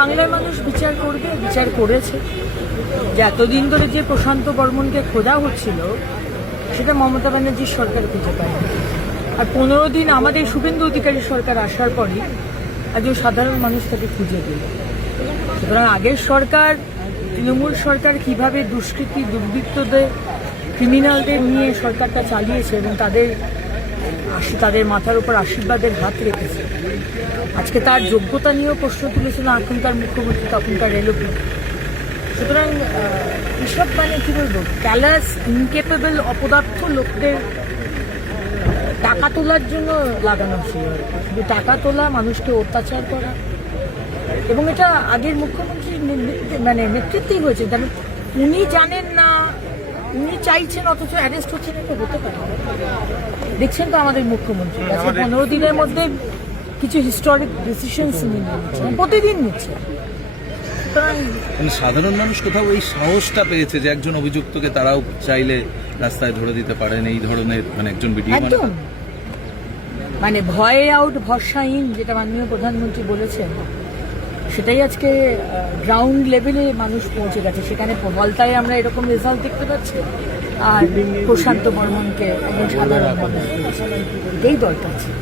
বাংলার মানুষ বিচার করবে, বিচার করেছে। যে এতদিন ধরে যে প্রশান্ত বর্মনকে খোঁজা হচ্ছিল সেটা মমতা ব্যানার্জির সরকার খুঁজে পায়নি। আর 15 দিন আমাদের শুভেন্দু অধিকারী সরকার আসার পরই আজ সাধারণ মানুষ তাকে খুঁজে দিল। সুতরাং আগের সরকার, তৃণমূল সরকার কিভাবে দুষ্কৃতী দুর্বৃত্তদের, ক্রিমিনালদের নিয়ে সরকারটা চালিয়েছে এবং তাদের মাথার উপর আশীর্বাদের হাত রেখেছে, আজকে তার যোগ্যতা নিয়েও প্রশ্ন তুলেছিল এখনকার মুখ্যমন্ত্রী, তখনকার এলোপি। সুতরাং এসব মানে কি বলবো, ক্যালাস ইনকেপেবল অপদার্থ লোকদের টাকা তোলার জন্য লাগানো ছিল। শুধু টাকা তোলা, মানুষকে অত্যাচার করা, এবং এটা আগের মুখ্যমন্ত্রীর নেতৃত্বেই হয়েছে। কারণ উনি জানেন না, উনি চাইছেন অথচ অ্যারেস্ট হচ্ছেন, এটা হতে পারে। দেখছেন তো আমাদের মুখ্যমন্ত্রী আজকে 15 দিনের মধ্যে কিছু হিস্টোরিক ডিসিশনস নিচ্ছেন, প্রতিদিন নিচ্ছে। সাধারণ মানুষ কোথাও এই সাহসটা পেয়েছে যে একজন অভিযুক্তকে তারাও চাইলে রাস্তায় ধরে দিতে পারেন, এই ধরনের একজন ভিডিও একদম ভয়ে আউট ভরসাহীন, যেটা মাননীয় প্রধানমন্ত্রী বলেছেন, সেটাই আজকে গ্রাউন্ড লেভেলে মানুষ পৌঁছে গেছে। সেখানে ফলতায় আমরা এরকম রেজাল্ট দেখতে পাচ্ছি, আর প্রশান্ত বর্মনকে একজন সাধারণ মানুষ, এটাই দরকার ছিল।